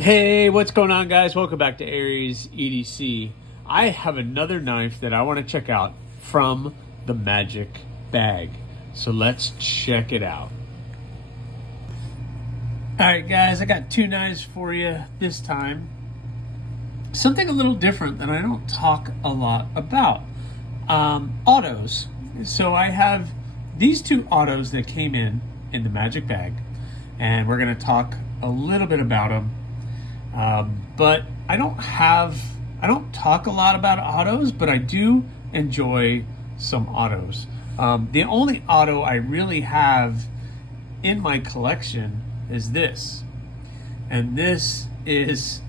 Hey, what's going on, guys? Welcome back to AriesEDC. I have another knife that I want to check out from the Magic bag. So let's check it out. All right, guys, I got two knives for you this time. Something a little different that I don't talk a lot about. Autos. So I have these two autos that came in the Magic bag, and we're going to talk a little bit about them. But I don't talk a lot about autos, but I do enjoy some autos. The only auto I really have in my collection is this, and this is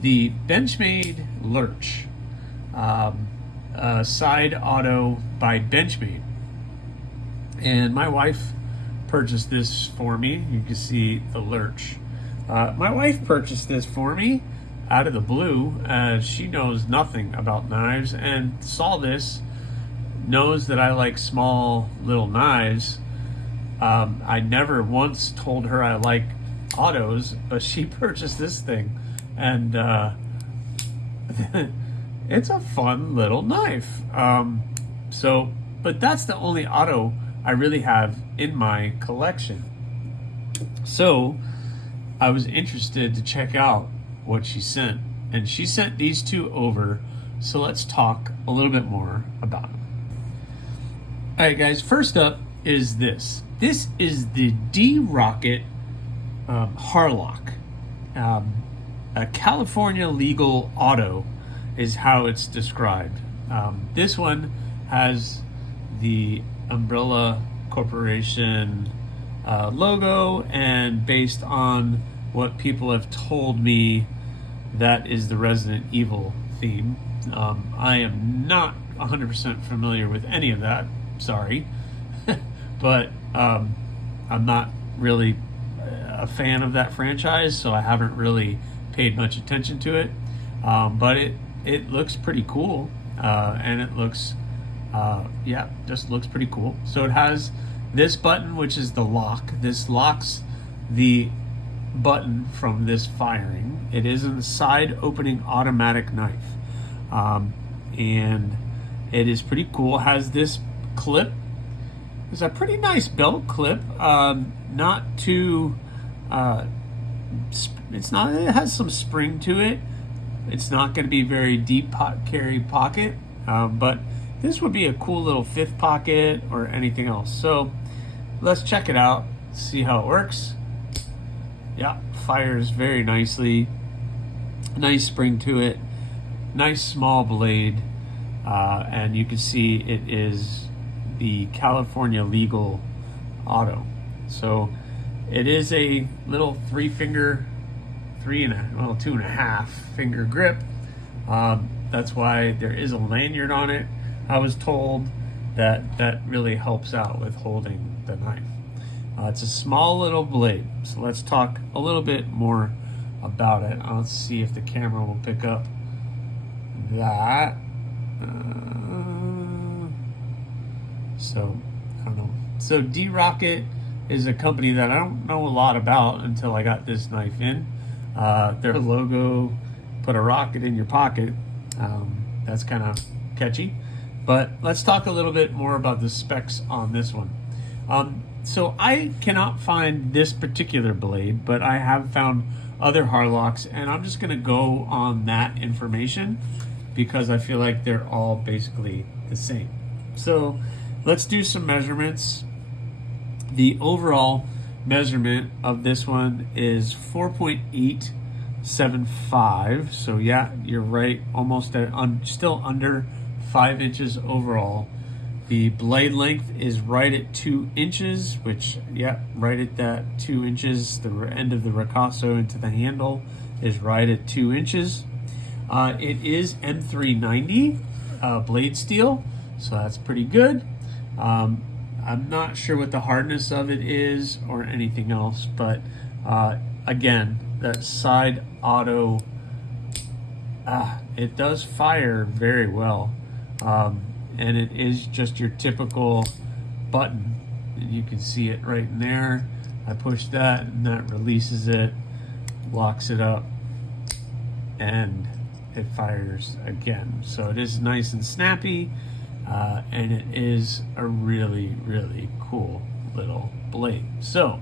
the Benchmade Lurch, side auto by Benchmade. And my wife purchased this for me. You can see the Lurch. My wife purchased this for me out of the blue. She knows nothing about knives and saw this, knows that I like small little knives. I never once told her I like autos, but she purchased this thing, and it's a fun little knife. But that's the only auto I really have in my collection. So I was interested to check out what she sent, and she sent these two over, so let's talk a little bit more about them. All right, guys, first up is this. This is the D Rocket Harlock. A California legal auto is how it's described. This one has the Umbrella Corporation logo, and based on what people have told me, that is the Resident Evil theme. I am not 100% familiar with any of that, sorry. But I'm not really a fan of that franchise, so I haven't really paid much attention to it. But it looks pretty cool, and it looks, just looks pretty cool. So it has this button, which is the lock. This locks the button from this firing. It is a side opening automatic knife, and it is pretty cool. It has this clip. It's a pretty nice belt clip. Not too. It's not. It has some spring to it. It's not going to be very deep carry pocket, but this would be a cool little fifth pocket or anything else. So let's check it out, see how it works. Yeah, fires very nicely. Nice spring to it. Nice small blade. And you can see it is the California legal auto. So it is a little 2.5 finger grip. That's why there is a lanyard on it. I was told that really helps out with holding the knife. It's a small little blade, so let's talk a little bit more about it. Let's see if the camera will pick up that. So I don't know. So D Rocket is a company that I don't know a lot about until I got this knife in. Their logo, put a rocket in your pocket. That's kind of catchy. But let's talk a little bit more about the specs on this one. So I cannot find this particular blade, but I have found other Harlocks, and I'm just going to go on that information because I feel like they're all basically the same. So let's do some measurements. The overall measurement of this one is 4.875. So yeah, you're right, almost at still under 5 inches overall. The blade length is right at 2 inches, which, yeah, right at that 2 inches. The end of the ricasso into the handle is right at 2 inches. It is M390 blade steel, so that's pretty good. I'm not sure what the hardness of it is or anything else, but again, that side auto, it does fire very well. And it is just your typical button, and you can see it right in there. I push that and that releases it, locks it up. and it fires again. So it is nice and snappy, and it is a really, really cool little blade. So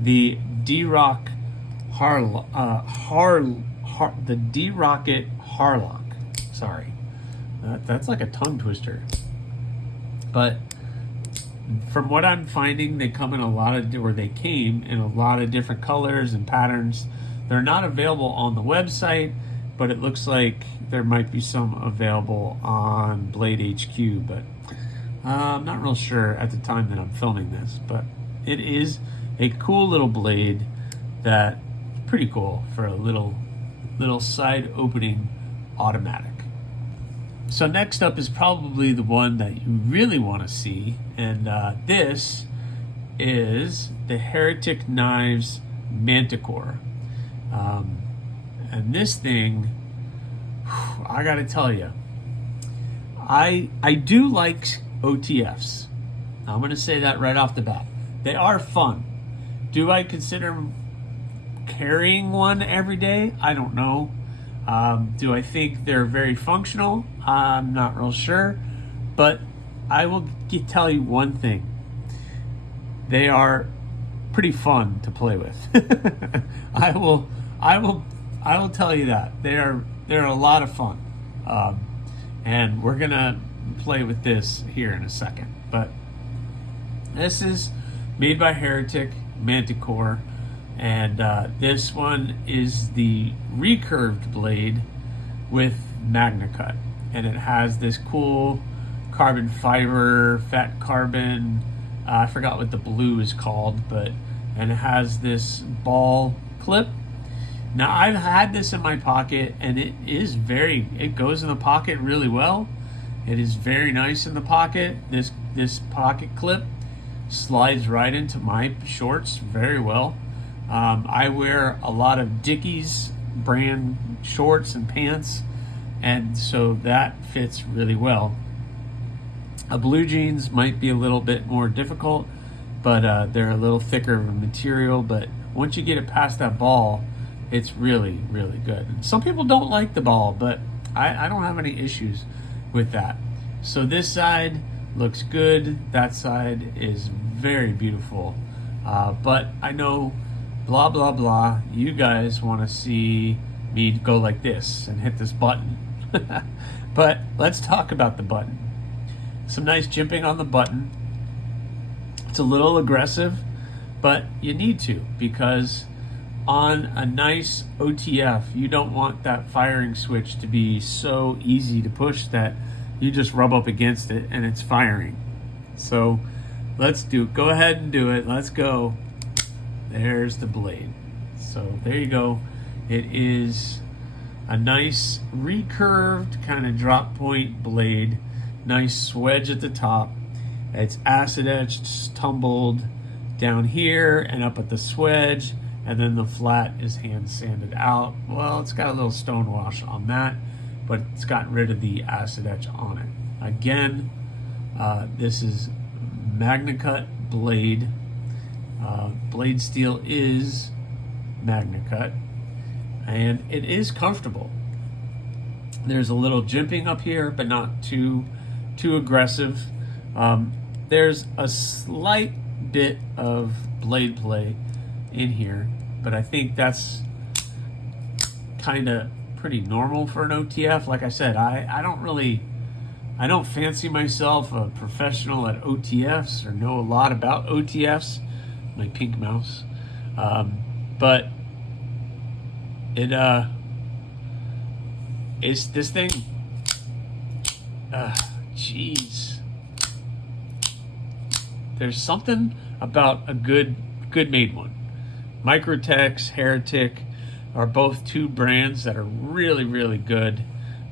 the D Rocket Harlock. Sorry, that's like a tongue twister. But from what I'm finding, they come in they came in a lot of different colors and patterns. They're not available on the website, but it looks like there might be some available on Blade HQ, but I'm not real sure at the time that I'm filming this. But it is a cool little blade that pretty cool for a little side opening automatic. So next up is probably the one that you really want to see, and this is the Heretic Knives Manticore. And this thing, I gotta tell you, I do like OTFs. I'm gonna say that right off the bat. They are fun. Do I consider carrying one every day? I don't know. Do I think they're very functional? I'm not real sure, but I will tell you one thing. They are pretty fun to play with. I will tell you that. They're a lot of fun. And we're gonna play with this here in a second. But this is made by Heretic Manticore. And this one is the recurved blade with Magnacut, and it has this cool carbon fiber, fat carbon. I forgot what the blue is called, and it has this ball clip. Now I've had this in my pocket, and it goes in the pocket really well. It is very nice in the pocket. This pocket clip slides right into my shorts very well. I wear a lot of Dickies brand shorts and pants, and so that fits really well. Blue jeans might be a little bit more difficult, but they're a little thicker of a material, but once you get it past that ball, it's really, really good. Some people don't like the ball, but I don't have any issues with that. So this side looks good. That side is very beautiful. But I know, blah, blah, blah, you guys want to see me go like this and hit this button. But let's talk about the button. Some nice jimping on the button. It's a little aggressive, but you need to, because on a nice OTF, you don't want that firing switch to be so easy to push that you just rub up against it and it's firing. So let's go ahead and do it. Let's go. There's the blade. So there you go. It is a nice recurved kind of drop point blade. Nice swedge at the top. It's acid etched, tumbled down here and up at the swedge, and then the flat is hand sanded out. Well, it's got a little stone wash on that, but it's gotten rid of the acid etch on it. Again, this is Magnacut blade. Blade steel is Magnacut, and it is comfortable. There's a little jimping up here, but not too aggressive. There's a slight bit of blade play in here, but I think that's kind of pretty normal for an OTF. Like I said, I don't fancy myself a professional at OTFs or know a lot about OTFs. My pink mouse, but it's this thing. Jeez, there's something about a good made one. Microtex, Heretic are both two brands that are really, really good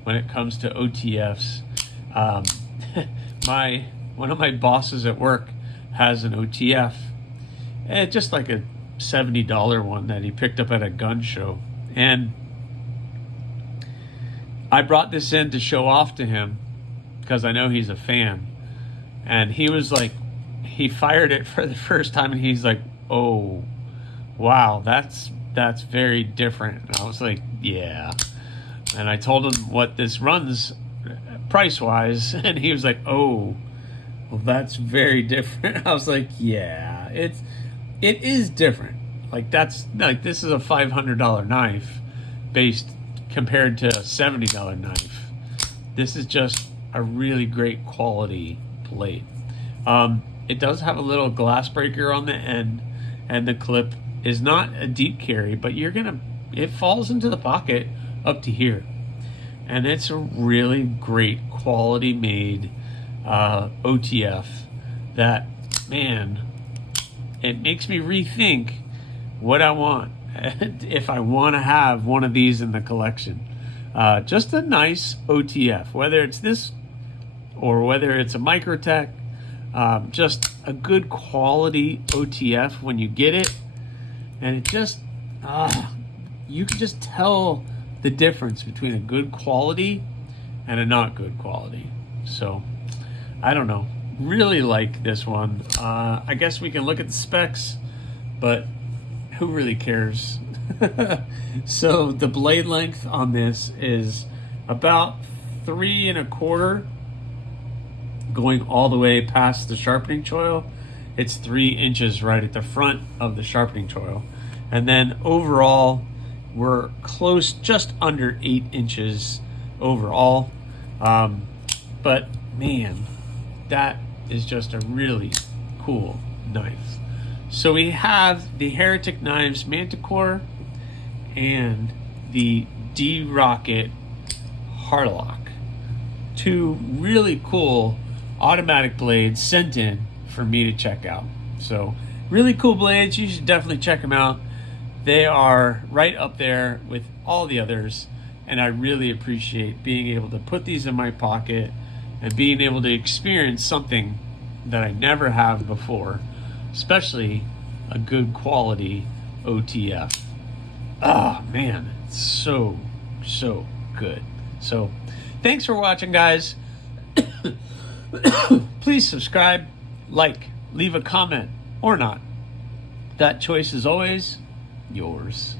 when it comes to OTFs. One of my bosses at work has an OTF. Just like a $70 one that he picked up at a gun show. And I brought this in to show off to him because I know he's a fan. And he was like, he fired it for the first time and he's like, oh, wow, that's very different. And I was like, yeah. And I told him what this runs price-wise, and he was like, oh, well, that's very different. I was like, yeah, it is different. Like, that's like, this is a $500 knife based compared to a $70 knife. This is just a really great quality blade. It does have a little glass breaker on the end, and the clip is not a deep carry, but it falls into the pocket up to here. And it's a really great quality made OTF that, man, it makes me rethink what I want if I want to have one of these in the collection. Just a nice OTF, whether it's this or whether it's a Microtech, just a good quality OTF when you get it. And it just, you can just tell the difference between a good quality and a not good quality. So, I don't know. Really like this one. I guess we can look at the specs, but who really cares? So the blade length on this is about 3 1/4, going all the way past the sharpening choil. It's 3 inches right at the front of the sharpening choil. And then overall, we're close, just under 8 inches overall. But man, that is just a really cool knife. So we have the Heretic Knives Manticore and the D Rocket Harlock. 2 really cool automatic blades sent in for me to check out. So really cool blades. You should definitely check them out. They are right up there with all the others, and I really appreciate being able to put these in my pocket and being able to experience something that I never have before, especially a good quality OTF. Oh man, it's so good. So thanks for watching, guys. Please subscribe, like, leave a comment, or not. That choice is always yours.